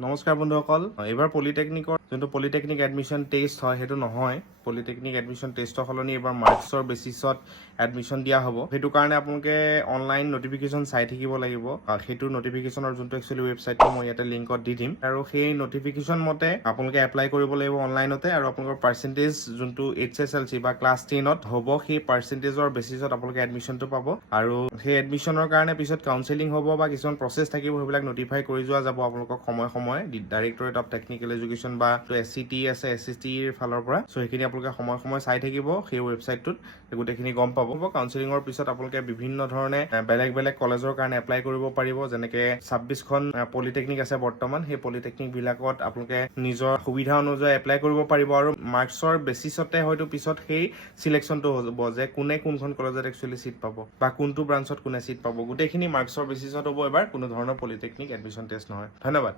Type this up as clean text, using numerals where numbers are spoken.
নমস্কাৰ বন্ধুসকল, এইবাৰ পলিটেকনিকৰ যোনটো পলিটেকনিক এডমিশ্যন টেষ্ট হয় সেইটো নহয়। পলিটেকনিক এডমিশ্যন টেষ্টৰ সলনি এইবাৰ মাৰ্কছৰ বেচিছত এডমিশ্যন দিয়া হ'ব। সেইটো কাৰণে আপোনালোকে অনলাইন নটিফিকেশ্যন চাই থাকিব লাগিব। সেইটো নটিফিকেশ্যনৰ যোনটো একচুৱেলি ৱেবছাইটটো মই ইয়াতে লিংকত দি দিম, আৰু সেই নটিফিকেশ্যন মতে আপোনালোকে এপ্লাই কৰিব লাগিব অনলাইনতে, আৰু আপোনালোকৰ পাৰ্চেণ্টেজ যোনটো HSLC বা ক্লাছ 10ত হ'ব সেই পাৰ্চেণ্টেজৰ বেচিছত আপোনালোকে এডমিশ্যনটো পাব। আৰু সেই এডমিশ্যনৰ কাৰণে পিছত কাউন্সেলিং হ'ব বা কিছুমান প্ৰচেছ থাকিব, সেইবিলাক নটিফাই কৰি যোৱা যাব আপোনালোকক সময়ে ডাইৰেক্টৰেট অফ টেকনিকেল এডুকেশ্যন বা SCT আছে, SCTৰ ফালৰ পৰা। চ' সেইখিনি আপোনালোকে সময়ে চাই থাকিব সেই ৱেবছাইটটোত, গোটেইখিনি গম পাব। কাউন্সেলিঙৰ পিছত আপোনালোকে বিভিন্ন ধৰণে বেলেগ কলেজৰ কাৰণে এপ্লাই কৰিব পাৰিব। যেনেকে 26খন পলিটেকনিক আছে বৰ্তমান, সেই পলিটেকনিক বিলাকত আপোনালোকে নিজৰ সুবিধা অনুযায়ী এপ্লাই কৰিব পাৰিব, আৰু মাৰ্কছৰ বেচিছতে হয়তো পিছত সেই চিলেকশ্যনটো হ'ব যে কোনে কোনখন কলেজত একচুৱেলি চিট পাব বা কোনটো ব্ৰাঞ্চত কোনে চিট পাব। গোটেইখিনি মাৰ্কছৰ বেচিছত হ'ব এবাৰ, কোনো ধৰণৰ পলিটেকনিক এডমিশ্যন টেষ্ট নহয়। ধন্যবাদ।